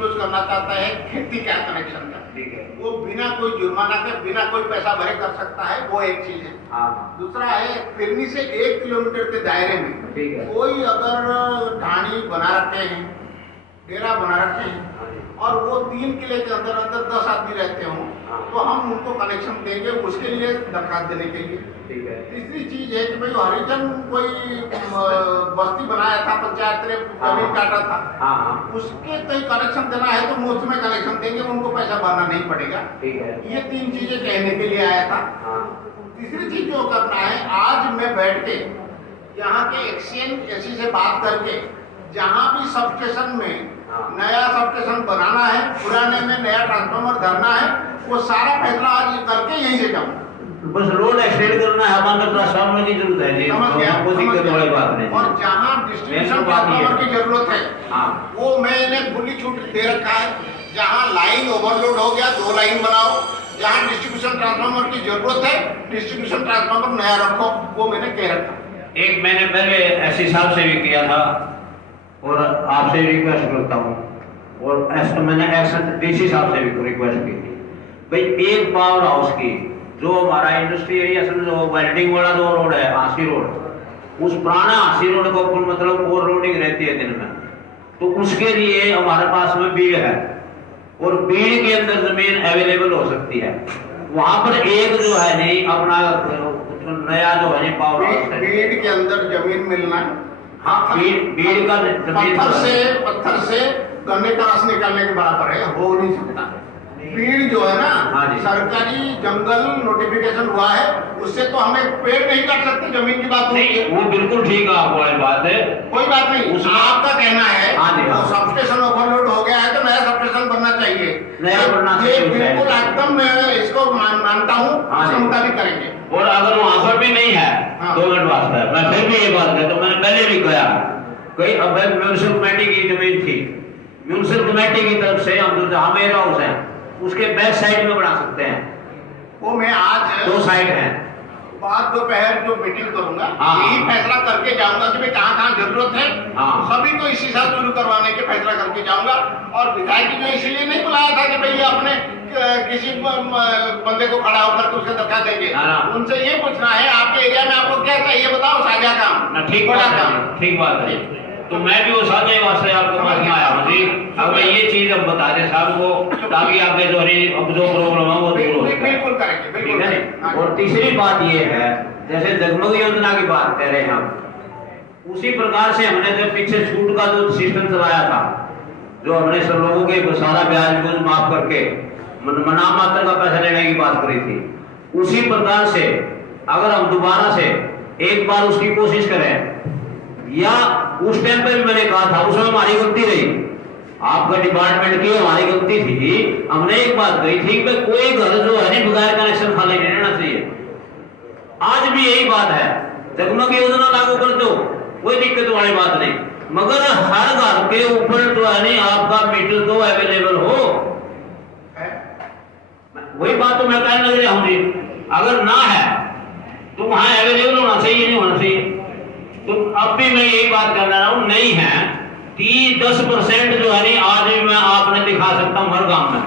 Disclose करना चाहता है खेती का कनेक्शन का, ठीक है, वो बिना कोई जुर्माना के बिना कोई पैसा भरे कर सकता है, वो एक चीज है। हाँ, दूसरा है फिरनी से 1 किलोमीटर के दायरे में ठीक है, कोई अगर ढाणी बना रखे हैं, डेरा बना रखे हैं और वो 3 किले के अंदर अंदर 10 आदमी रहते हों, तो हम उनको कनेक्शन देंगे, उसके लिए दरखास्त देने के लिए। ठीक है, तीसरी चीज है कि भाई हरिजन कोई बस्ती बनाया था, पंचायत ने जमीन काटा था, हाँ हाँ, उसके कहीं कनेक्शन देना है तो मुफ्त में कनेक्शन देंगे, उनको पैसा भरना नहीं पड़ेगा। ठीक है, ये 3 चीजें कहने के लिए आया था। हाँ, तीसरी चीज जो करना है, आज मैं बैठ के यहाँ के एक्सचेंज एसी से बात करके जहाँ भी सब स्टेशन में नया सब स्टेशन बनाना है, पुराने में नया ट्रांसफार्मर धरना है, वो सारा फैसला आज करके यहीं से जाऊँ। बस रोड एक्सटेंड करना है, हमारे ट्रांसफार्मर की जरूरत है जी, समझ गया, कोई दिक्कत वाली बात नहीं। और जहाँ डिस्ट्रीब्यूशन ट्रांसफार्मर की जरूरत है, हाँ, वो मैंने खुली छूट दे रखा है। जहाँ लाइन ओवरलोड हो गया 2 लाइन बनाओ, जहाँ डिस्ट्रीब्यूशन ट्रांसफार्मर की जरूरत है डिस्ट्रीब्यूशन ट्रांसफार्मर नया रखो, वो मैंने कह रखा। एक मैंने पहले एससी साहब से भी किया था और आपसे रिक्वेस्ट करता हूँ, और ऐसा मैंने एक्शन डीसी साहब से भी रिक्वेस्ट की थी भाई, एक पावर हाउस की जो हमारा इंडस्ट्री एरिया समझो वेल्डिंग वाला जो रोड है आसी रोड, उस पुराना आसी रोड को मतलब और रोडिंग रहती है दिन में, तो उसके लिए हमारे पास में बीड़ है और बीड़ के अंदर जमीन अवेलेबल हो सकती है। वहां पर एक जो है नहीं अपना नया जो है पावर हाउस है, बीड़ के अंदर जमीन मिलना, हाँ, बीड़ का जमीन पत्थर से गन्ने का रस निकालने के बराबर है, हो नहीं सकता। बीड़ जो है हाँ ना, जी, सरकारी जंगल नोटिफिकेशन हुआ है, उससे तो हमें पेड़ नहीं काट सकते, जमीन की बात होती है। वो बिल्कुल ठीक है, आपको वाली बात है, कोई बात नहीं, उसमें आपका कहना है हाँ जी, हाँ, सब स्टेशन ओवरलोड हो गया है तो नया सब स्टेशन बनना चाहिए, नया बनना ये चाहिए, बिल्कुल एकदम मैं इसको मानता हूँ, हाँ उसके जी, मुताबिक करेंगे। और अगर वहां पर भी नहीं है हाँ, 2 मिनट वास्ते मैं फिर भी ये बात कहता हूँ, मैंने पहले भी कहा कहीं अब म्यूनिसिपल कमेटी की जमीन थी, म्यूनिसिपल कमेटी की तरफ से हम जो जहाँ मेरा हाउस है उसके बैक साइड में बना सकते हैं, वो मैं आज 2 साइड है, बाद दोपहर जो मीटिंग करूंगा हाँ, यही फैसला करके जाऊंगा कि भाई कहाँ कहाँ जरूरत है, हाँ, सभी को इसी साथ शुरू करवाने के फैसला करके जाऊंगा। और विधायक जी ने इसलिए नहीं बुलाया था कि भाई ये अपने किसी बंदे को खड़ा होकर के उसके दरखास्त देंगे, हाँ, उनसे ये पूछना है आपके एरिया में आपको क्या चाहिए बताओ, साझा काम ना ठीक बड़ा बात है, काम। ठीक बात है, तो मैं भी वो साझे वास्ते आपके पास में आया हूँ जी। अब ये चीज अब बता दें साहब को ताकि आपके जो प्रॉब्लम है वो दूर हो जाए, बिल्कुल करेंगे, ठीक बिल्कुल है। करेंगे। और तीसरी बात ये है, जैसे जगमग योजना की बात कर रहे हैं हम, उसी प्रकार से हमने जो पीछे छूट का जो सिस्टम चलाया था, जो हमने सब लोगों के सारा ब्याज बोझ माफ करके मना मात्र का पैसा लेने की बात करी थी, उसी प्रकार से अगर हम दोबारा से एक बार उसकी कोशिश करें, या उस टाइम पे भी मैंने कहा था उसमें हमारी गलती रही, आपका डिपार्टमेंट की हमारी गलती थी, हमने एक बात कही थी कि कोई घर जो है नहीं बगैर कनेक्शन खाली नहीं रहना चाहिए। आज भी यही बात है, जगमग योजना लागू कर दो कोई दिक्कत वाली बात नहीं, मगर हर घर के ऊपर तो है नहीं आपका मीटर तो अवेलेबल हो, वही बात तो मैं कहने लग रहा हूँ जी। अगर ना है तो वहां अवेलेबल होना चाहिए, नहीं होना चाहिए। तो अब भी मैं यही बात कर रहा हूँ, नहीं है 10% जो है नहीं आज भी मैं आपने दिखा सकता हूँ हर गांव में,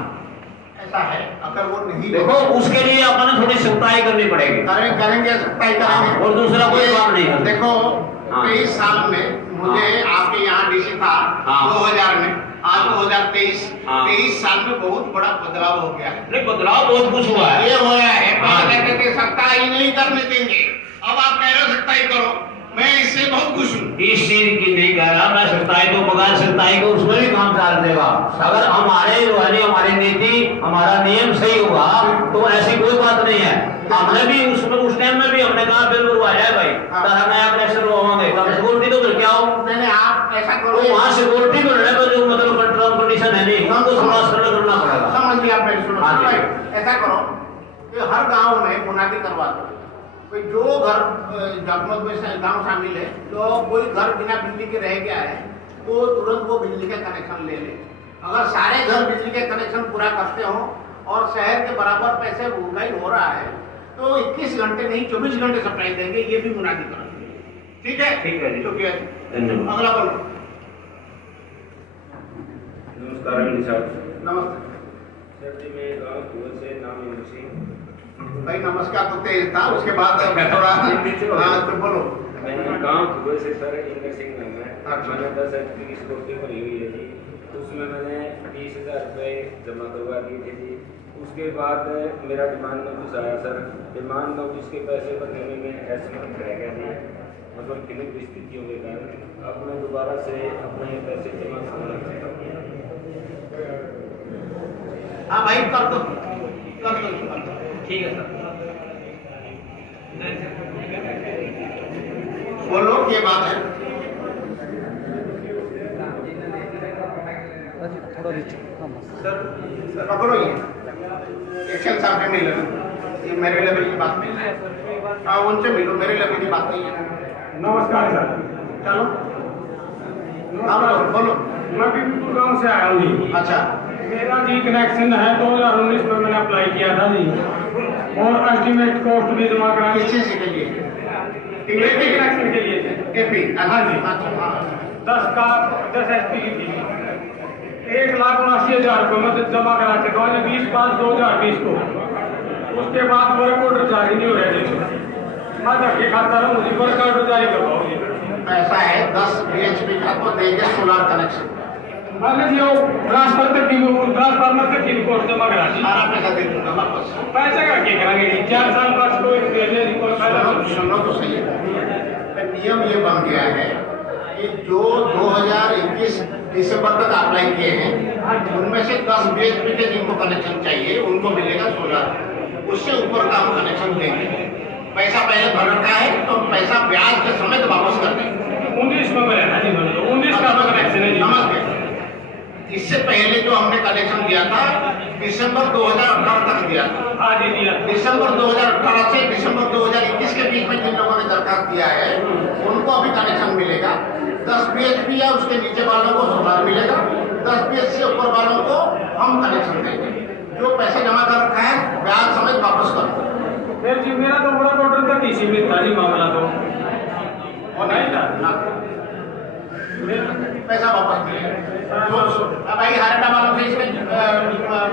ऐसा है। अगर वो नहीं देखो उसके लिए अपन थोड़ी सख्ताई करनी पड़ेगी, करेंगे सख्ताई करेंगे, और दूसरा कोई काम नहीं है। देखो हाँ, 23 साल में मुझे आपके यहाँ डीसी था 2000 में, आज 2023, 23 साल में बहुत बड़ा बदलाव हो गया है। नहीं बदलाव बहुत कुछ हुआ है, ये हो रहा है, पहले कहते थे सख्ताई नहीं करने देंगे, अब आप कह रहे हो सख्ताई करो, मैं इससे बहुत खुश हूँ। इस चीज की नहीं कह रहा मैं, सख्ताई को बगैर सख्ताई को उसमें भी काम चाल देगा। अगर हमारे जो है हमारी नीति हमारा नियम सही होगा तो ऐसी कोई बात नहीं है। हमने भी उसमें उस टाइम में भी हमने कहा बिल बनवाया है भाई, तारा नया कनेक्शन होंगे तब सिक्योरिटी तो फिर क्या हो, मैंने आप ऐसा करो, वहाँ सिक्योरिटी बनने पर जो मतलब कंट्रोल कंडीशन है नहीं उनको थोड़ा सरल करना पड़ेगा। समझ लिया मेरी, सुनो हाँ जी। ऐसा करो कि हर गांव में मुनादी करवा दो, कोई जो घर जगमग में गांव शामिल है तो कोई घर बिना बिजली के रह गया है तो तुरंत वो बिजली का कनेक्शन ले ले। अगर सारे घर बिजली के कनेक्शन पूरा करते हो और शहर के बराबर पैसे महंगाई हो रहा है तो 21 घंटे नहीं 24 घंटे सप्लाई देंगे, ये भी मुनादी करेंगे। ठीक है, ठीक है जी, शुक्रिया, धन्यवाद। अगला बोलो। नमस्कार अमित साहब। नमस्ते सर जी मैं गाँव कुएं से नाम इंद्र सिंह। भाई, नमस्कार तो तेज था, उसके बाद मैं थोड़ा हाँ तो बोलो। मैंने गाँव कुएं से सर इंद्र सिंह नाम है। अच्छा। मैंने 10 HP की स्कूटी भरी हुई है जी। उसमें मैंने 20,000 रुपये जमा करवा दिए थे जी। उसके बाद मेरा डिमांड नोटिस आया सर। डिमांड नोटिस के पैसे भरने में मैं असमर्थ रह गया जी, मतलब किन्हीं परिस्थितियों के कारण। अब मैं दोबारा से अपने पैसे जमा करना चाहता हूँ। हाँ भाई, कर दो कर दो। ठीक है सर। बोलो, ये बात है। सर पकड़ो, ये एक्शन साहब से मिल लेना, ये मेरे लेवल की बात नहीं है। हाँ, उनसे मिलो, मेरे लेवल की बात नहीं है। नमस्कार सर। चलो, हाँ बोलो। मैं बीबीपुर गांव से आया हूँ जी। अच्छा, मेरा जी कनेक्शन है 2019 में मैंने अप्लाई किया था जी, और एस्टिमेट कॉस्ट भी जमा करा किस चीज के लिए? एपी कनेक्शन के लिए थे। एपी? हाँ जी। अच्छा, 10 HP की थी। 1,79,000 को मैं जमा करा चुका हूँ 20/5/2020 को। उसके बाद वर्क ऑर्डर जारी नहीं हो रहे थे। मैं धक्के खाता रहा, मुझे वर्क ऑर्डर जारी करवाओगे। ऐसा है, 10 BHP का तो देंगे सोलर कनेक्शन, मैंने जी वो ट्रांसफर तक की रिपोर्ट जमा करा दी। सारा पैसा दे दूंगा वापस। पैसे का क्या करेंगे जी? 4 साल बाद कोई देने रिपोर्ट फायदा सुनो तो सही है। नियम ये बन गया है कि जो 2021 दिसंबर तक अप्लाई किए हैं, उनमें से 10 BHP के जिनको कनेक्शन चाहिए उनको मिलेगा सोलर। उससे ऊपर का हम कनेक्शन देंगे। पैसा पहले भर रखा है तो पैसा ब्याज के समेत वापस कर देंगे। 19 में बना जी, 19 का कनेक्शन है जी। समझ गए? इससे पहले जो हमने कनेक्शन दिया था दिसंबर 2018 तक दिया था। हाँ जी दिया। दिसंबर 2018 से दिसंबर 2021 के बीच में जिन लोगों ने दरखास्त दिया है उनको अभी कनेक्शन मिलेगा। 10 BHP या उसके नीचे वालों को सोलर मिलेगा, 10 BHP से ऊपर वालों को हम कनेक्शन देंगे। जो पैसे जमा कर रखा है ब्याज समेत वापस कर दो। फिर जी मेरा तो बड़ा ऑर्डर तक ही सीमित था जी मामला तो। और नहीं था, पैसा वापस मिलेगा। अब भाई हरियाणा वालों से इसमें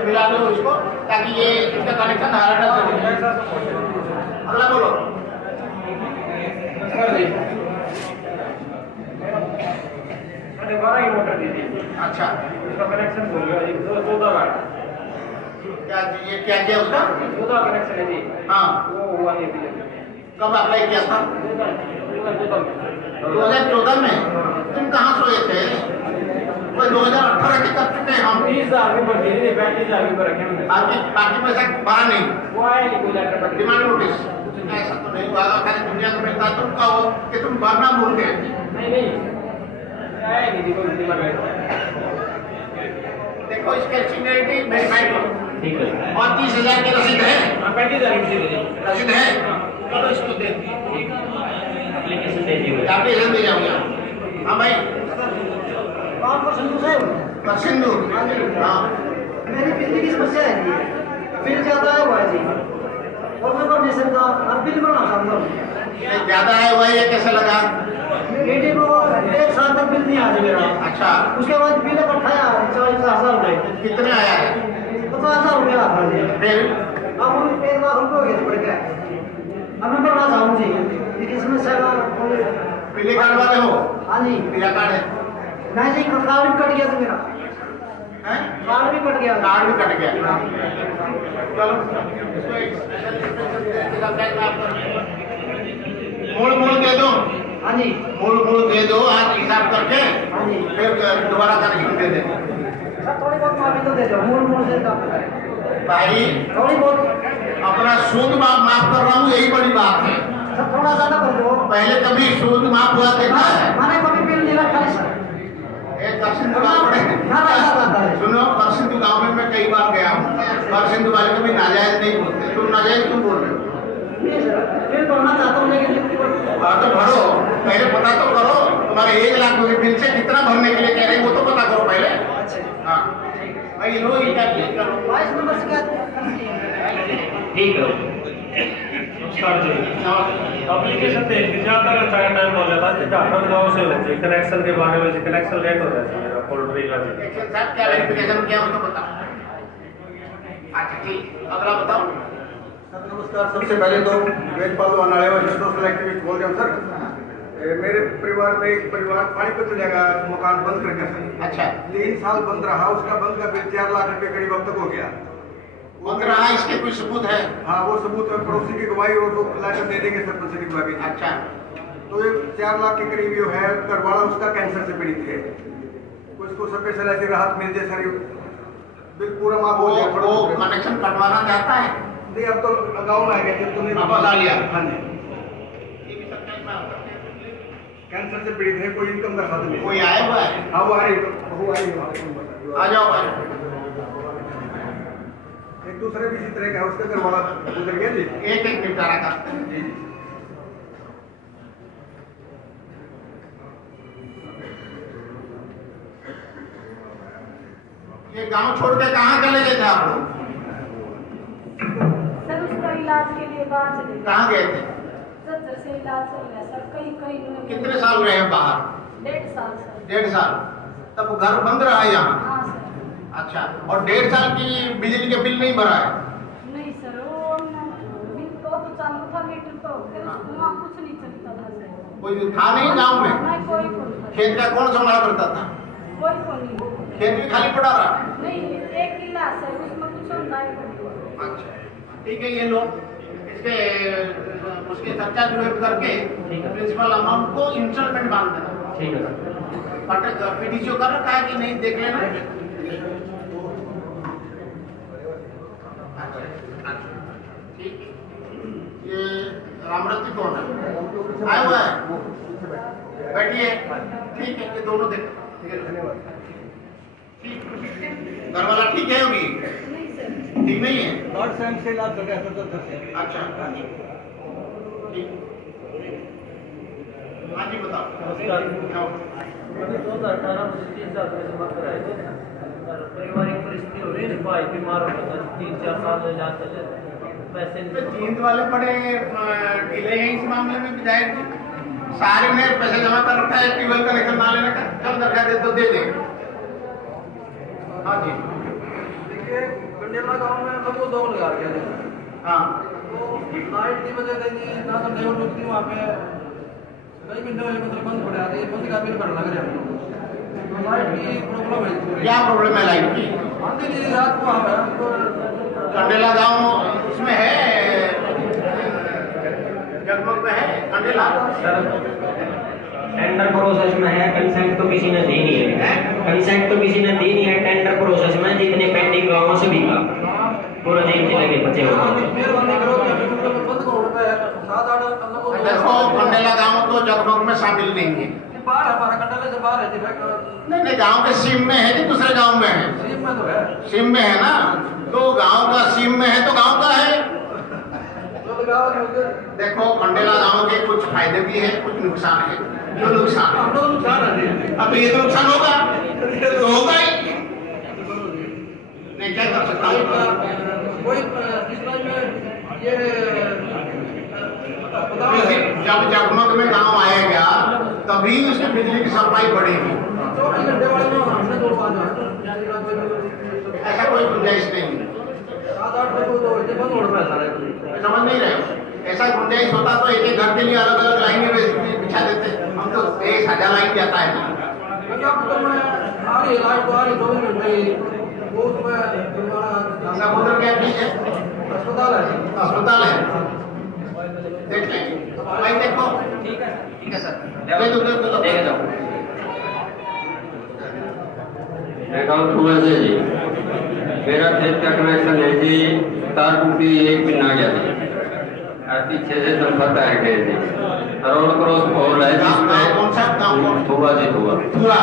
मिला दो इसको, ताकि ये इसका कनेक्शन हरियाणा से मिले। अगला बोलो। मैंने 12 मोटर दी थी। अच्छा, उसका कनेक्शन हो गया जी 14 बार। ये क्या किया उसका? 14 कनेक्शन है जी। हाँ, वो हुआ नहीं दिया। कब अप्लाई किया था? 2014 में। तुम कहाँ सोए थे? कोई 2018 के कर चुके हैं हम। 20,000 में भर दिए, 35,000 में रखे हमने। बाकी पैसा भरा नहीं, वो आया नहीं कोई लेटर पर। डिमांड नोटिस ऐसा तो नहीं हुआ। खाली दुनिया को मिलता तुम कहो कि तुम भरना भूल गए। नहीं आया नहीं जी कोई डिमांड लेटर। देखो इसके सिग्नेचरिटी वेरीफाइड हो। ठीक है। और 30,000 की रसीद है? 35,000 की रसीद है? चलो इसको दे एप्लीकेशन दे दीजिए। एप्लीकेशन दे जाऊंगा। हाँ भाई, कौन पर सिंधु साहब? सिंधु। हाँ, मेरी बिजली की समस्या है जी, बिल ज्यादा है हुआ है जी, और मैं भर नहीं सकता। अब बिल भरना चाहता हूँ। ये ज्यादा है वही है, कैसे लगा? बेटे को 1 साल तक बिल नहीं आया जी मेरा। अच्छा, उसके बाद बिल बढ़ाया 40,000 रुपये, कितने आया है? 50,000 रुपये आता है। फिर अब 1 लाख रुपये हो गए बढ़ गया। अब मैं भरना चाहूँ जी, लेकिन समस्या का पीले कार्ड वाले हो? हाँ जी। पीला कार्ड है? नहीं जी, कार्ड भी कट गया था मेरा, हैं? कार्ड भी कट गया। कार्ड भी कट गया। चलो इसको एक स्पेशल मूल दे दो। हाँ जी। मूल दे दो, आप हिसाब करके हाँ जी। फिर दोबारा कनेक्शन दे देंगे। सर थोड़ी बहुत माफी तो दे दो, मूल से काम करें। भाई, थोड़ी बहुत अपना सूद माफ कर रहा हूँ, यही बड़ी बात है। सर थोड़ा ज्यादा कर दो। पहले कभी सूद माफ हुआ देखा है? मैंने कभी बिल नहीं रखा है सर। एक करसिंधु गाँव में सुनो, करसिंधु गाँव में मैं कई बार गया हूँ। करसिंधु वाले कभी नाजायज नहीं बोलते, तुम नाजायज क्यों बोल रहे हो? नहीं सर, बिल भरना चाहता हूँ लेकिन तो भरो, पहले पता तो करो तुम्हारे 1 लाख बिल से कितना भरने के लिए कह रहे हैं वो तो पता करो पहले। हाँ भाई, लो इनका क्लिक करो। 22 नंबर शिकायत। ठीक है। नमस्कार जी। एप्लीकेशन देख लीजिए, आता रहता है टाइम हो जाता है। झारखंड गाँव से कनेक्शन के बारे में कनेक्शन लेट हो जाता है। पोल्ट्री का जी। एक्शन साहब क्या वेरिफिकेशन किया उसको बताओ। अच्छा ठीक, अगला बताओ। सर नमस्कार। सबसे पहले तो वेदपाल अनाड़े व सोशल एक्टिविस्ट बोल रहे हूँ सर। मेरे परिवार में एक परिवार पानीपत में जाएगा मकान बंद करके सर। अच्छा 3 साल बंद रहा, उसका बंद का बिल 4 लाख रुपए करीब अब तक हो गया। बंद रहा, इसके कोई सबूत है? हाँ वो सबूत है, पड़ोसी की गवाही और वो लेटर दे देंगे सरपंच की गवाही। अच्छा तो ये 4 लाख के करीब जो है घरवाला उसका कैंसर से पीड़ित है, उसको स्पेशल ऐसी राहत मिल जाए सर, बिल पूरा माफ हो जाए। वो कनेक्शन कटवाना चाहता है? नहीं अब तो गाँव में आ गया जब तुमने वापस आ लिया। हाँ जी कैंसर से पीड़ित है, कोई इनकम का साधन नहीं। कोई आया हुआ है? हाँ वो आ रही है। आ जाओ आ जाओ। एक दूसरे भी इसी तरह का है, उसका घरवाला गुजर गया जी। एक एक निपटारा करते हैं। जी जी ये गांव छोड़ के कहाँ चले गए थे आप लोग? सर उसका इलाज के लिए बाहर चले गए। कहाँ गए थे? सर जैसे इलाज चल रहा है सर, कहीं कहीं कितने साल रहे हैं बाहर? 1.5 साल सर। 1.5 साल। तब घर बंद रहा है यहाँ? हाँ सर। अच्छा, और 1.5 साल की बिजली के बिल नहीं भरा है? नहीं सर, वो बिल तो चालू था, मीटर तो फिर वहाँ कुछ नहीं चलता था सर। कोई था नहीं गांव में? नहीं कोई नहीं। खेत का कौन संभाला करता था? कोई नहीं। खेत भी खाली पड़ा रहा? नहीं, एक किला सर, उसमें कुछ होता है। अच्छा ठीक है, ये लोग इसके उसके खर्चा जुड़े करके प्रिंसिपल अमाउंट को इंस्टॉलमेंट बांध देना। ठीक है पीडीसीओ कर रखा है कि नहीं देख लेना। अच्छा ठीक। ये रामरती कौन है? आया हुआ है? बैठिए। ठीक है, ये दोनों देख। ठीक, घर वाला ठीक है होगी? नहीं सर। ठीक नहीं है? ब्लड सैंप से इलाज कर रहे हैं सर। अच्छा ठीक। हाँ जी बताओ। अभी 2018 में 3 साल में जमा कराए थे और पारिवारिक परिस्थिति हो रही है, भाई बीमार हो गया, 3-4 साल में जान चले पैसे तो जींद वाले बड़े ढीले हैं इस मामले में विधायक जी। सारे ने पैसे जमा कर रखा है ट्यूबवेल कनेक्शन ना लेने का, कल दरगाह दे तो दे दें। हाँ जी देखिए कंडेला गांव में लगभग 2 लगा गया हाँ तो लाइट की वजह से जी ना तो लेबर लोग थी वहाँ पे कई महीने हुए, मतलब बंद पड़ा है, बंद का बिल भरना लग रहा है। तो लाइट की प्रॉब्लम है। क्या प्रॉब्लम है लाइट की? आती नहीं रात को वहाँ पे कंडेला गांव उसमें है, जगमग में है कंडेला। टेंडर प्रोसेस में है, कंसेंट तो किसी ने दी नहीं है, कंसेंट तो किसी ने दी नहीं है। टेंडर प्रोसेस में जितने पेंडिंग गाँवों से भी का पूरा दिन जिले के बचे हुए मेहरबानी करो बंद करो रुपए 7-8 देखो कंडेला गांव तो जगमग में शामिल नहीं है। बाहर है, हमारा कंडेला से बाहर है जी। नहीं गांव के सीम में है कि दूसरे गांव में है? सीम में तो है। सीम में है ना, तो गांव का सीम में है तो गांव का है। देखो कंडेला गांव के कुछ फायदे भी है, कुछ नुकसान है। जो नुकसान है हम लोग नुकसान है। अब ये तो नुकसान होगा तो होगा ही नहीं, क्या कर सकता हूँ। कोई इस लाइन में ये जब जगमग में गांव आएगा तभी उसकी बिजली की सप्लाई बढ़ेगी। 24 घंटे वाले में हमने 2-5 ऐसा कोई गुंजाइश नहीं है। 7-8 बजे तो वैसे बंद हो रहा है सारे। समझ नहीं रहे हो? ऐसा गुंजाइश होता तो एक एक घर के लिए अलग अलग लाइन बिछा देते। हम तो 1000 लाइन जाता है ना। आ रही लाइट तो आ रही 24 घंटे, वो उसमें समुद्र के बीच है, अस्पताल है। अस्पताल है, देख लेंगे भाई। देखो ठीक है सर, देख दो। मैं गाँव कुआं से जी, मेरा खेत का कनेक्शन है जी, तार टूटी 1 महीना गया जी, पीछे से संपर्क आ गए थे। रोड क्रॉस पोल है जिसमें कौन सा गाँव? थोड़ा जी पूरा।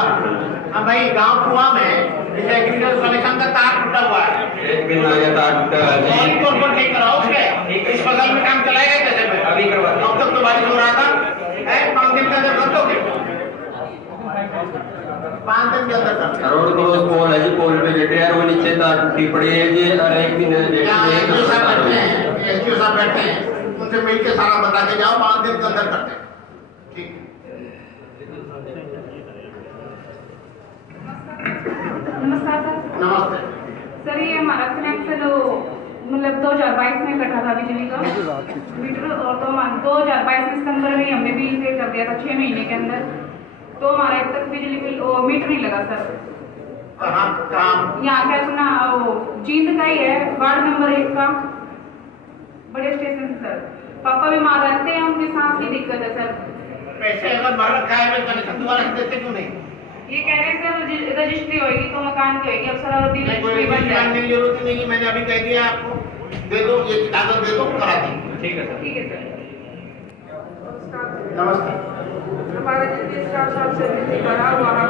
हाँ भाई गाँव कुआं में एग्रीकल्चर कनेक्शन का तार टूटा हुआ है। 1 महीना गया तार टूटा है जी। कौन ठीक कराओ उसके, इस फसल में काम चलाएगा कैसे? अभी करवा अब तक तो बारिश हो रहा था, 5 दिन के अंदर कर दोगे? 5 दिन के अंदर कर। रोड क्रॉस पोल है जी, पोल पे लेटे हैं, वो नीचे तार टूटी पड़ी है जी, और 1 महीने एसडीओ साहब बैठे हैं, उनसे मिलकर सारा बता के जाओ, 5 दिन के अंदर करते हैं। ठीक नमस्कार सर। नमस्ते। सर ये हमारा कनेक्शन मतलब 2022 में कटा था बिजली का मीटर, और तो 2022 सितंबर में हमने बिल पे कर दिया था 6 महीने के अंदर, तो हमारा अब तक बिजली बिल मीटर नहीं लगा सर। यहाँ क्या सुना वो जींद का ही है, वार्ड नंबर 1 का, बड़े स्टेशन से सर। पापा बीमार रहते हैं, उनकी सांस की दिक्कत है सर। पैसे अगर भर रखा है मैं कनेक्शन दोबारा देते क्यों नहीं? ये कह रहे हैं सर रजिस्ट्री होगी तो मकान की होगी, अब सर और बिल कोई रजिस्ट्री की जरूरत नहीं है, मैंने अभी कह दिया आपको, दे दो ये कागज दे दो, करा देंगे। ठीक है सर। ठीक है सर। नमस्ते। हमारे जितने 4 साल से बिजली भरा हुआ है,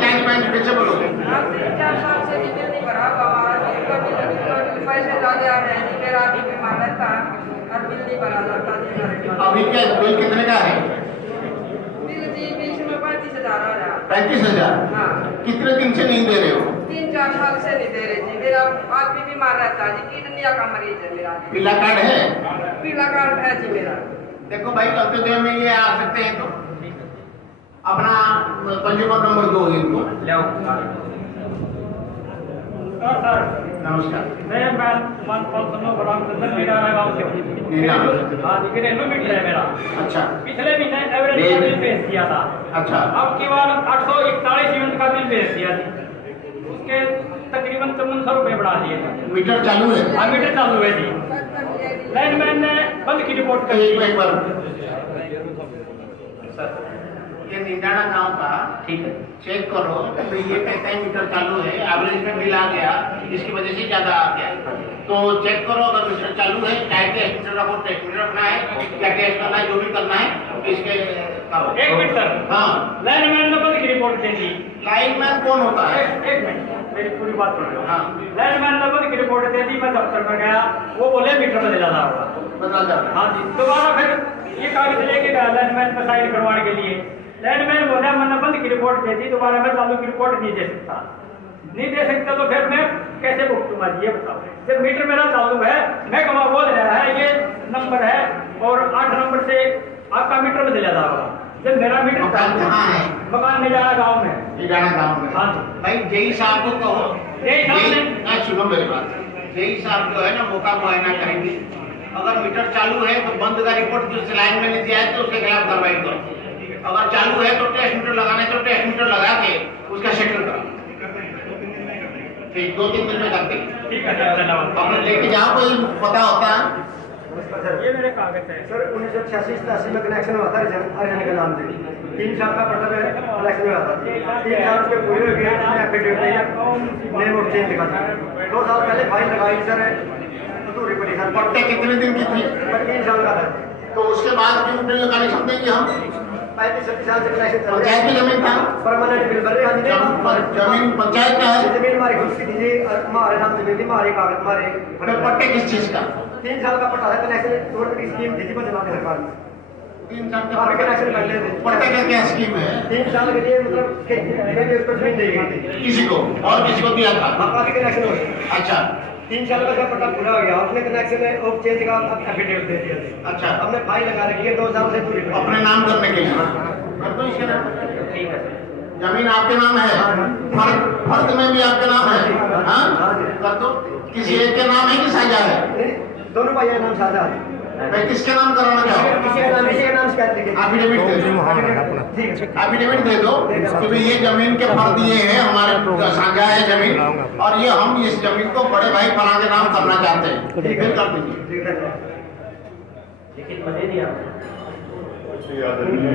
लाइन मैन कैसे बोलोगे? 4 साल से बिजली नहीं भरा हुआ हमारा, पैसे ज्यादा आ रहे हैं, मेरा आदमी बीमार रहता और बिल नहीं भरा जाता। अभी क्या बिल कितने का है? बिल जी बीच में 35,000 आ रहा। 35,000? हाँ। कितने दिन से नहीं दे रहे हो? 3-4 साल से नहीं दे रहे जी, मेरा आदमी बीमार रहता है जी, किडनी का मरीज है मेरा। पीला कार्ड है? पीला कार्ड है जी मेरा। देखो भाई अंत्योदय में ये आ सकते हैं तो अपना पंजीकरण नंबर दो इनको। सर नमस्कार। मैं मनपाल रामचंद्र मीनारा गाँव से हूँ। हाँ जी, घरेलू मीटर है मेरा। अच्छा। पिछले महीने एवरेज का बिल पेश किया था। अच्छा। अब की बार 841 यूनिट का बिल पेश किया जी, उसके तकरीबन 5400 रुपये बढ़ा दिए थे। मीटर चालू है? हाँ मीटर चालू है जी। लाइनमैन ने बंद की रिपोर्ट कर एक बार ये निंदाना गांव का ठीक है, चेक करो तो ये कहता है मीटर चालू है, एवरेज में बिल आ गया, जिसकी वजह से ज्यादा आ गया। तो चेक करो अगर मीटर चालू है, चाहे टेस्ट मीटर रखो, टेस्ट मीटर रखना है, क्या टेस्ट करना है, जो भी करना है इसके करो। 1 मिनट सर। हाँ, लाइनमैन ने बंद की रिपोर्ट दे दी। लाइनमैन कौन होता है? 1 मिनट मेरी पूरी बात सुन लो। हाँ। लाइनमैन ने बंद की रिपोर्ट दे दी, मैं दफ्तर में गया, वो बोले मीटर बदला जा होगा। बदला जा रहा है। हाँ जी, दोबारा फिर ये कागज लेके गया लाइनमैन पर साइन करवाने के लिए। लाइनमैन बोला मैंने बंद की रिपोर्ट दे दी, दोबारा मैं चालू की रिपोर्ट नहीं दे सकता। नहीं दे सकता तो फिर मैं कैसे भुगतूंगा जी, ये बताओ। जब मीटर मेरा चालू है, मैं कमा बोल रहा है ये नंबर है और 8 नंबर से आपका मीटर बदला जा होगा। जब मेरा मीटर मकान कहाँ है? मकान निजारा गाँव में। निजारा गाँव में? हाँ जी। भाई जेई साहब को कहो, जेई साहब ने सुनो मेरी बात, जेई साहब जो है ना मौका मुआयना करेंगे, अगर मीटर चालू है तो बंद का रिपोर्ट जो लाइन में नहीं दिया है तो उसके खिलाफ कार्रवाई करो। अगर चालू है तो टेस्ट मीटर लगाना है तो टेस्ट मीटर लगा के उसका सेटल करो। ठीक, 2-3 दिन में करते। ठीक है सर, धन्यवाद। अपने लेके जाओ, कोई पता होता है? ये मेरे कागज है सर 1986-87 में कनेक्शन हुआ था हरियाणा के नाम से, 3 साल का पट्टा कनेक्शन हुआ था। 3 साल उसके पूरे हो गए, नेम और चेंज दिखा था। 2 साल पहले फाइन लगाई सर, अधूरी पड़ी सर। पट्टे कितने दिन की थी? 3 साल का था। तो उसके बाद क्यों बिल कनेक्शन देंगे हम? 35-37 साल से कनेक्शन चल रहा है। पंचायत की जमीन था? परमानेंट बिल भर रहे हैं। जमीन पंचायत का है? जमीन हमारी खुद की थी, हमारे नाम जमीन थी, हमारे कागज हमारे। पट्टे किस चीज का? 3 साल का पट्टा था, कनेक्शन रोड की स्कीम थी बदलवा दी सरकार ने। 3 साल का आप कनेक्शन कर लेते थे। पट्टे का क्या स्कीम है? 3 साल के लिए मतलब खेती उसको जमीन दी गई थी किसी को और किसी को दिया था? बाकी कनेक्शन हो गया। अच्छा। 3 साल का पट्टा पूरा हो गया, उसने कनेक्शन में ऑफ चेंज का एफिडेविट दे दिया। अच्छा। हमने फाइल लगा रखी है 2 साल से पूरी। अपने नाम करने के लिए कर दो इसके नाम। ठीक है। जमीन आपके नाम है, फर्द में भी आपके नाम है, हाँ कर दो। किसी एक के नाम है कि साझा है? दोनों भाइयों का नाम साझा है। मैं किसके नाम कराना चाहूँ? किसी का नाम शिकायत देंगे। एफिडेविट दे दो, एफिडेविट दे दो कि भाई ये जमीन के फर्द ये है, हमारे साझा है जमीन, और ये हम इस जमीन को बड़े भाई फलां के नाम करना चाहते हैं, फिर कर दीजिए। लेकिन मजे नहीं आप आदरणीय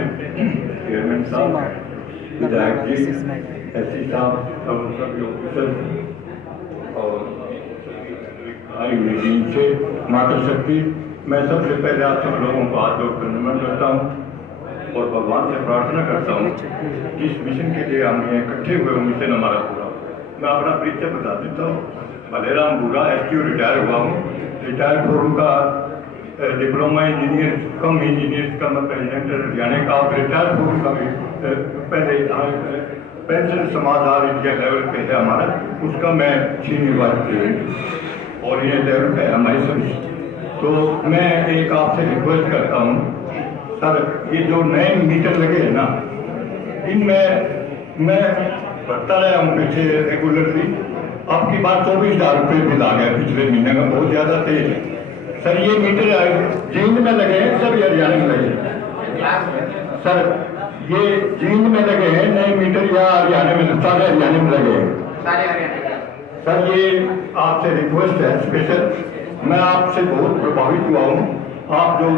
चेयरमैन साहब, विधायक जी, एससी साहब, सभी ऑफिसर और आई हुई टीम से मातृशक्ति, मैं सबसे पहले आप सब लोगों को हाथ जोड़कर नमन करता हूँ और भगवान से प्रार्थना करता हूँ जिस मिशन के लिए हम यहाँ इकट्ठे हुए वो मिशन हमारा पूरा। मैं अपना परिचय बता देता हूँ। भलेराम बूढ़ा एसक्यू रिटायर हुआ हूँ। रिटायर फोरम का डिप्लोमा इंजीनियर कम इंजीनियर्स का मैं प्रेसिडेंट हरियाणा का, और रिटायर फोरम का भी पहले पेंशन समाधान इंडिया लेवल पे है हमारा, उसका मैं सीनियर वाइस प्रेसिडेंट और ये लेवल पे है हमारी सर्विस। तो मैं एक आपसे रिक्वेस्ट करता हूँ सर ये जो नए मीटर लगे हैं ना, इनमें मैं भरता रहा हूँ पीछे रेगुलरली। अब की बात 24,000 रुपये बिल आ गया पिछले महीने का, बहुत ज़्यादा तेज है सर। ये मीटर जींद में लगे हैं, सब हरियाणा में लगे हैं सर। ये जींद में लगे हैं नए मीटर या हरियाणा में? सारे हरियाणा में लगे हैं सर। ये आपसे रिक्वेस्ट है स्पेशल, मैं आपसे बहुत प्रभावित हुआ हूँ। आप जो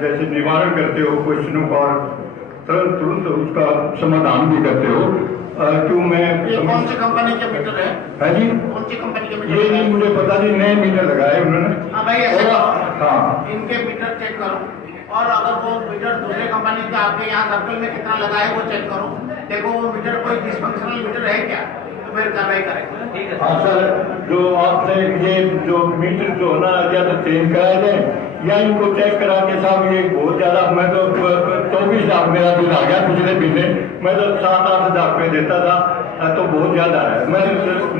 जैसे निवारण करते हो क्वेश्चनों का और तुरंत उसका समाधान भी करते हो, क्यों मैं ये कौन सी कंपनी के मीटर है जी? कौन सी कंपनी के मीटर? ये नहीं मुझे पता नहीं, नए मीटर लगाए उन्होंने। हाँ भाई ऐसे करो, हाँ इनके मीटर चेक करो, और अगर वो मीटर दूसरे कंपनी का आपके यहाँ सर्कल में कितना लगा है वो चेक करो। देखो वो मीटर कोई डिसफंक्शनल मीटर है क्या, तो फिर कार्रवाई करेंगे। हाँ सर, जो आपसे ये जो मीटर जो है ना, या तो चेंज कराए जाए या इनको चेक करा के साहब, ये बहुत ज्यादा, मैं तो 24,000 मेरा बिल आ गया पिछले महीने। मैं तो 7-8 हज़ार रुपये देता था, तो बहुत ज्यादा है। मैं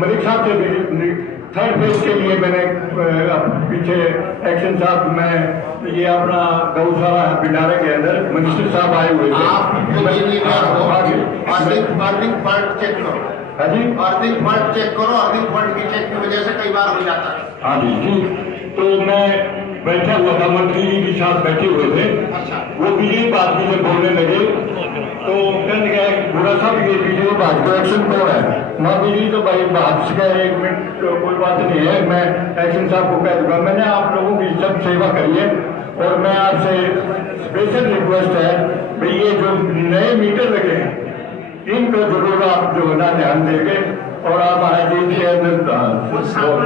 मलिक साहब से भी थर्ड फेज के लिए मैंने पीछे एक्शन साहब, मैं ये अपना गौशाला पिंडारे के अंदर मिनिस्टर साहब आए हुए थे। अर्थिंग फॉल्ट चेक करो। हाँ जी, अर्थिंग फॉल्ट चेक करो। अर्थिंग फॉल्ट की चेक की वजह से कई बार हो जाता है। हाँ जी जी। तो मैं बैठा हुआ था, मंत्री जी के साथ बैठे हुए थे। वो बिजली बात से बोलने लगे, तो कहने गया बुरा साहब ये बिजली बात को एक्शन कौन है? माँ बिजली तो भाई बात से 1 मिनट कोई बात नहीं है, मैं एक्शन साहब को कह दूंगा। मैंने आप लोगों की सब सेवा करी है, और मैं आपसे स्पेशल रिक्वेस्ट है भाई ये जो नए मीटर लगे हैं इनको जरूर आप जो है ना ध्यान देंगे, और आप हमारे जी के अंदर स्टोर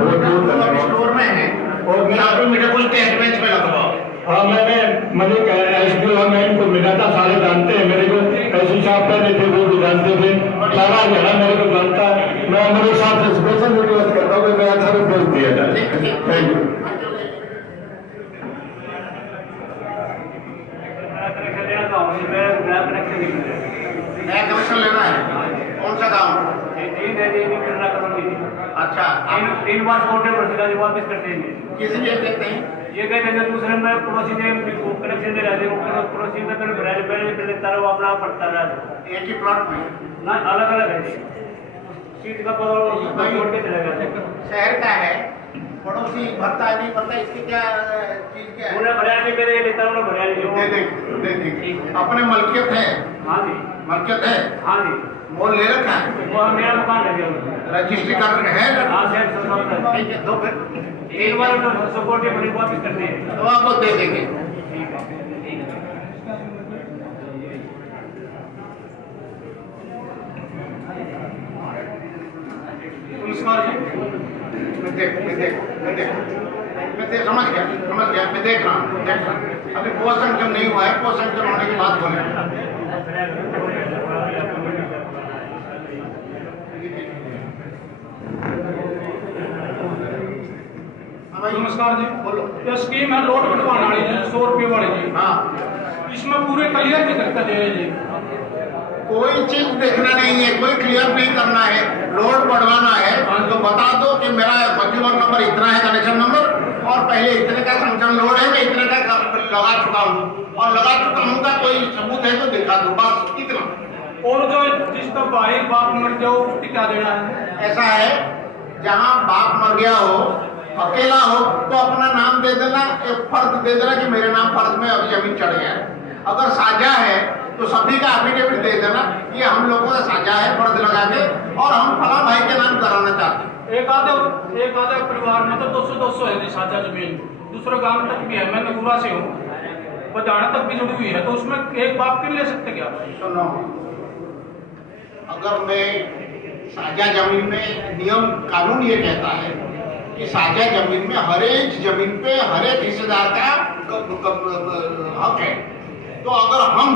में है और मीटर को टेस्ट बेंच पे लगवाओ। हाँ मैंने एसडीओ में इनको मिला था, सारे जानते हैं मेरे को। ऐसी साहब पहले थे वो भी जानते थे, सारा हरियाणा मेरे को जानता है। मैं मेरे साथ से स्पेशल रिक्वेस्ट करता हूँ कि मेरा सब भेज दिया जाए। Thank you. नया कनेक्शन लेना है, कौन सा गाँव? अच्छा, 3 बार छोटे पड़ेगा जो वापस करते हैं। किस लिए कहते हैं? ये कहते हैं दूसरे में पड़ोसी ने कनेक्शन दे रहे थे, पड़ोसी में पहले तारा वो अपना पड़ता रहा। एक ही प्लॉट में ना अलग अलग है सीट का जोड़ के चला गया। शहर का है, पड़ोसी भरता नहीं भरता, इसकी क्या चीज क्या है? उन्हें भरिया नहीं करे लेता, उन्हें भरिया नहीं दे देंगे। अपने मलकियत है? हाँ जी मलकियत है। हाँ जी, मोल ले रखा है? वो मेरा मकान है, रजिस्ट्री कार्ड है? हाँ सर, ठीक है, दो फिर एक बार सपोर्ट के बड़ी वापस करते हैं तो आपको दे देंगे। नमस्कार जी, मैं समझ गया, मैं देख रहा हूँ। अभी पोस्ट संख्या नहीं हुआ है, पोस्ट संख्या होने के बाद बोले। नमस्कार जी, बोलो। ये स्कीम है लोड बढ़वाने वाली जी, 100 रुपये वाली जी। हाँ, इसमें पूरे क्लियर नहीं करता जी। कोई चीज देखना नहीं है, कोई क्लियर नहीं करना है, लोड बढ़वाना है तो बता दो कि मेरा कंज्यूमर नंबर इतना है, कनेक्शन नंबर, और पहले इतने का संक्शन लोड है, मैं इतने का लगा चुका हूँ, और लगा चुका हूँ का कोई सबूत है तो दिखा दो, बस इतना। और जो जिसका भाई बाप मर जाओ उसकी क्या देना है? ऐसा है, जहाँ बाप मर गया हो, अकेला हो, तो अपना नाम दे देना, एक फर्ज दे देना कि मेरे नाम फर्ज में अभी जमीन चढ़ गया है। अगर साझा है तो सभी का एफिडेविट दे देना कि हम लोगों का साझा है, फर्ज लगा के, और हम फला भाई के नाम कराना चाहते हैं। एक आधे परिवार में तो 200 है जी साझा जमीन, दूसरे गांव तक भी है। मैं नगुरा से हूँ, बजाना तक भी जुड़ी हुई है, तो उसमें एक बाप के ले सकते क्या? सुनो, अगर मैं साझा जमीन में नियम कानून ये कहता है कि साझा जमीन में हर एक जमीन पे हर एक हिस्सेदार का हक है, तो अगर हम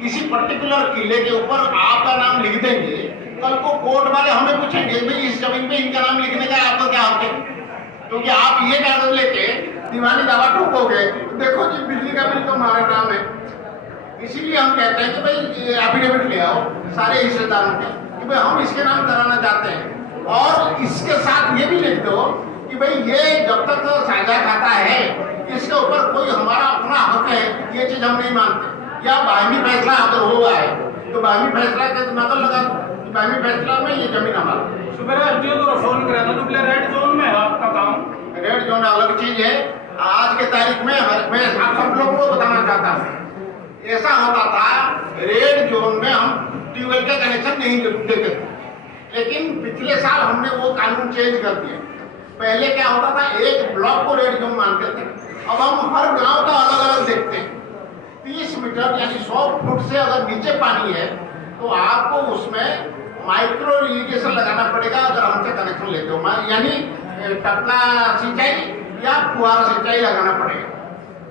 किसी पर्टिकुलर किले के ऊपर आपका नाम लिख देंगे, कल को कोर्ट वाले हमें पूछेंगे भाई इस जमीन पे इनका नाम लिखने का आपका क्या हक है? क्योंकि आप ये कागज लेके दीवानी दावा ठोकोगे, देखो जी बिजली का बिल तो हमारा नाम है। इसीलिए हम कहते हैं कि भाई एफिडेविट ले आओ सारे हिस्सेदारों के कि भाई हम इसके नाम कराना चाहते हैं, और इसके साथ ये भी लिख दो कि भाई ये जब तक साझा खाता है इसके ऊपर कोई हमारा अपना हक है, ये चीज हम नहीं मानते। या बाहमी फैसला अगर हुआ है तो बाहमी फैसला के नकल लगा दो, बाहमी फैसला में ये जमीन हमारा। सुबह एसडीओ तो फोन कराया था, तो बोले रेड जोन में है आपका काम। रेड जोन अलग चीज है। आज के तारीख में मैं आप सब लोगों को बताना चाहता हूँ, ऐसा होता था रेड जोन में हम ट्यूबवेल का कनेक्शन नहीं देते थे, लेकिन पिछले साल हमने वो कानून चेंज कर दिया। पहले क्या होता था, एक ब्लॉक को रेड जोन मानते थे, अब हम हर गांव का अलग अलग देखते हैं। 30 मीटर यानी 100 फुट से अगर नीचे पानी है तो आपको उसमें माइक्रो इरिगेशन लगाना पड़ेगा अगर हमसे कनेक्शन लेते हो, यानी टपला सिंचाई या फुहारा सिंचाई लगाना पड़ेगा।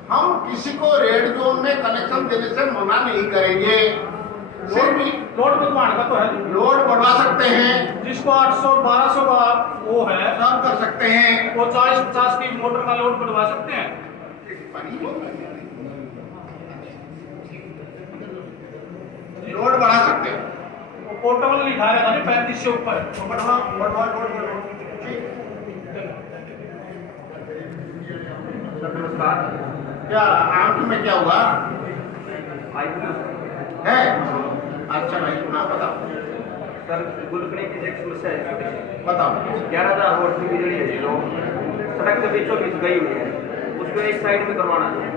हम किसी को रेड जोन में कनेक्शन देने से मना नहीं करेंगे। लोड बढ़वाने का तो है, लोड बढ़वा सकते हैं, जिसको 800-1200 का वो है सब कर सकते हैं। वो 40-50 की मोटर का लोड बढ़वा सकते हैं। लोड बढ़ा सकते हैं, वो पोर्टेबल लिखा रहता है 35 से ऊपर, तो बढ़वा लोड नमस्कार। क्या आंख में क्या हुआ है? अच्छा भाई हाँ बताओ सर। गुलकड़ी की एक समस्या है, बताओ। 11,000 वोल्ट की बिजली है जी, लोग सड़क के बीचों बीच गई हुई है, उसको एक साइड में करवाना है।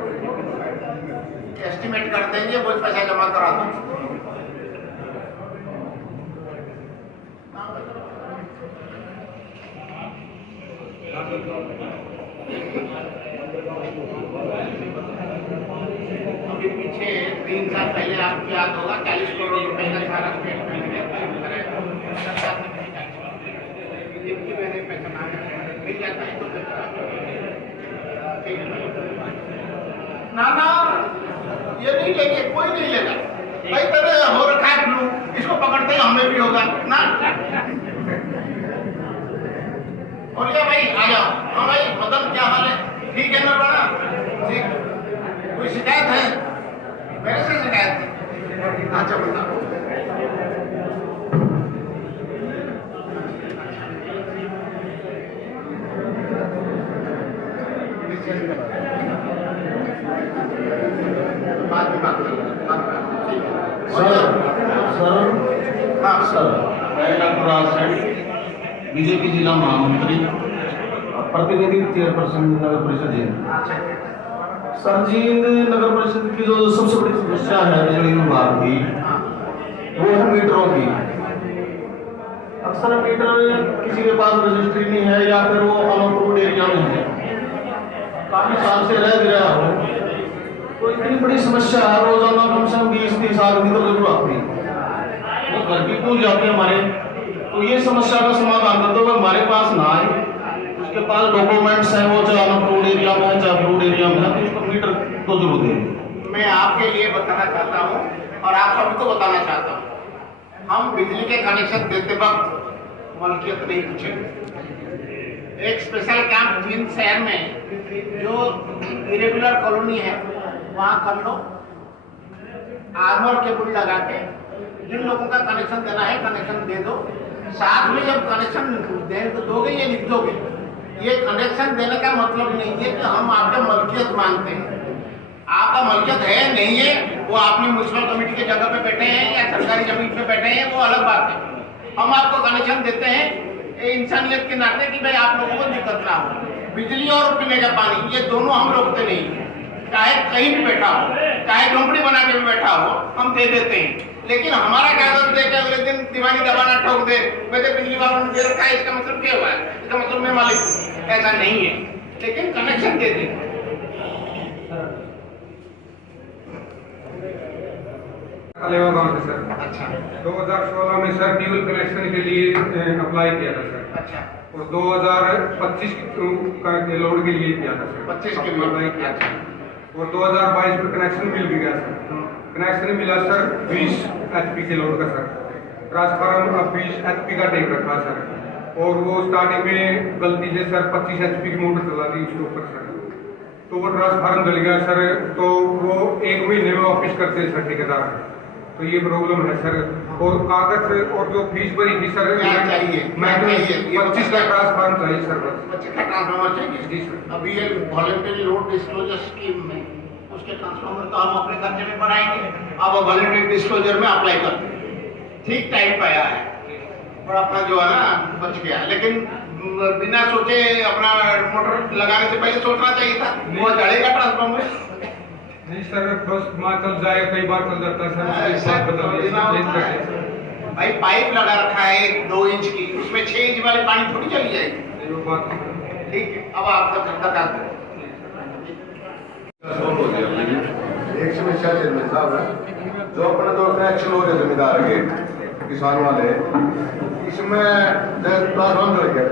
एस्टिमेट कर देंगे, वो पैसा जमा करा दो। अभी पीछे 3 साल पहले आपको याद होगा 40 करोड़ रुपए का सारा स्टेट बैंक ने जिनकी मैंने पैसा मिल जाता है ना ये नहीं लेंगे, कोई नहीं लेगा भाई। तेरे हो रखा है फ्लू, इसको पकड़ते ही हमें भी होगा ना। बोलिए भाई आ जाओ। हाँ भाई मदन क्या हाल है? ठीक है ना बड़ा? ठीक। कोई शिकायत है? मेरे से शिकायत है? अच्छा बताओ। बीजेपी जिला महामंत्री प्रतिनिधि चेयरपर्सन नगर परिषद जी। सर जी, नगर परिषद की जो सबसे बड़ी समस्या है बिजली विभाग की, वो है मीटरों की। अक्सर मीटर किसी के पास रजिस्ट्री नहीं है या फिर वो अनअप्रूव्ड एरिया में है, काफी साल से रह गया हो, तो इतनी बड़ी समस्या है। रोजाना कम से कम 20-30 आदमी तो जरूर आती है, वो घर की पूछ जाते हैं हमारे। तो ये समस्या का समाधान कर दो, हमारे पास ना आए, उसके पास डॉक्यूमेंट्स हैं, वो चाहे अनअप्रूव्ड एरिया में है चाहे अप्रूव्ड एरिया में है, तो उसको मीटर तो जरूर दें। मैं आपके लिए बताना चाहता हूँ और आप सभी को बताना चाहता हूँ, हम बिजली के कनेक्शन देते वक्त मलकियत नहीं पूछेंगे। एक स्पेशल कैंप जींद शहर में जो इरेगुलर कॉलोनी है वहाँ कर लो, आर्मर केबल लगा के जिन लोगों का कनेक्शन देना है कनेक्शन दे दो। साथ में जब कनेक्शन दोगे ये लिख दोगे, ये कनेक्शन देने का मतलब नहीं है कि हम आपका मलकियत मानते हैं। आपका मलकियत है नहीं है, वो आपने म्यूनसिपल कमेटी के जगह पे बैठे हैं या सरकारी जमीन पे बैठे हैं, वो अलग बात है। हम आपको कनेक्शन देते हैं इंसानियत के नाते कि भाई आप लोगों को दिक्कत ना हो। बिजली और पीने का पानी ये दोनों हम रोकते नहीं, चाहे कहीं भी बैठा हो, चाहे झोंपड़ी बना के भी बैठा हो, हम दे देते हैं। लेकिन हमारा कागज दे के अगले दिन दीवानी दबाना ठोक दे, वैसे बिजली वालों ने दे रखा है, इसका मतलब क्या हुआ है? इसका मतलब मैं मालिक हूं, ऐसा नहीं है। लेकिन कनेक्शन दे दे। गाँव से सर। अच्छा। 2016 में सर ड्यूल कनेक्शन के लिए अप्लाई किया था सर। अच्छा। और 2025 का लोड के लिए किया था सर। 25 के लिए अप्लाई किया था। और 2022 में कनेक्शन मिल भी गया सर। कनेक्शन मिला सर 20 HP के लोड का सर। ट्रांसफार्मर अब 20 HP का टैंक रखा सर। और वो स्टार्टिंग में गलती से सर 25 HP की मोटर चला दी उसके ऊपर सर, तो वो ट्रांसफार्मर जल गया सर। तो वो 1 महीने में वापिस करते सर ठेकेदार। तो ये प्रॉब्लम है सर। और कागज और जो फीस भरी थी सर, क्या चाहिए? मैं क्या चाहिए? 25 का ट्रांसफार्म चाहिए सर बस। 25 का ट्रांसफार्मर चाहिए। जी सर। अभी ये वॉलंटरी लोड डिस्क्लोजर स्कीम में उसके ट्रांसफार्मर तो हम अपने खर्चे में बनाएंगे। अब वॉलंटरी डिस्क्लोजर में अप्लाई कर, ठीक टाइम पे आया है और अपना जो है ना बच गया। लेकिन बिना सोचे अपना मोटर लगाने से पहले सोचना चाहिए था, वो जड़ेगा ट्रांसफार्मर। नहीं सर, बस माँ चल जाए, कई बार चल जाता है सर, इस बात बदल भाई पाइप लगा रखा है 2 इंच की, उसमें 6 इंच वाले पानी थोड़ी चली जाएगी। ठीक है, अब आप सब बता दो। एक समस्या चेयरमैन साहब है, जो अपने 2 कनेक्शन हो गए जमींदार के किसान वाले, इसमें 10 लग गया,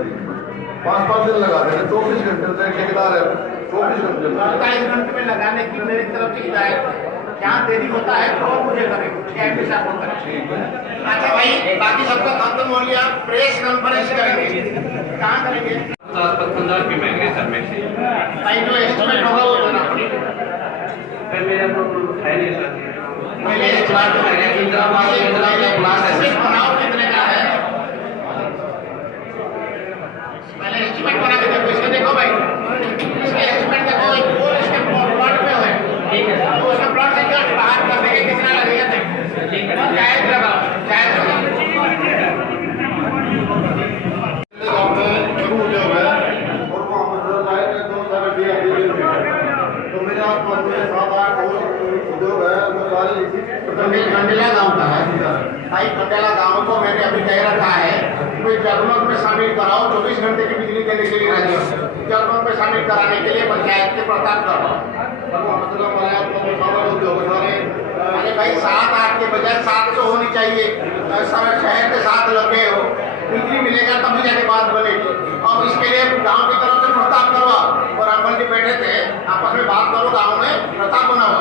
5-5 दिन लगा देते, 24 घंटे से ठेकेदार है, 24 घंटे 48 घंटे में लगाने की मेरी तरफ से हिदायत है। जहाँ देरी होता है तो मुझे करें, के साथ होता है। अच्छा भाई, बाकी सबका खत्म हो लिया, प्रेस कॉन्फ्रेंस करेंगे, कहाँ करेंगे? 15 रुपये महंगे सर में से भाई जो एस्टिमेट होगा वो देना पड़ेगा। फिर मेरा तो है नहीं सर, पहले एस्टिमेट बनाओ कितने का है, पहले एस्टिमेट बना के देखो। इसमें देखो भाई, इसके एस्टिमेट देखो, इसके प्लॉट पे है, ठीक है, तो उसका प्लॉट से क्या बाहर कर देंगे, कितना लगेगा देखो, ठीक है, जायज लगाओ, जायज लगाओ। तो मेरे आप 7-8 उद्योग है, वो सारे कंडेला गांव का है भाई। कंडेला गांव को मैंने अभी कह रखा है कि जगमग में शामिल कराओ, 24 घंटे की बिजली देने के लिए राजी हो। जगमग में शामिल कराने के लिए पंचायत के प्रस्ताव करो। अरे भाई 7-8 के बजाय 7 तो होनी चाहिए, सारा शहर के साथ लगे हो, बिजली मिलेगा तभी जाके बात बनेगी। और इसके लिए गांव की तरफ से प्रस्ताव करवा, और अंकल जी बैठे थे, आपस में बात करो, गांव में प्रस्ताव बनाओ।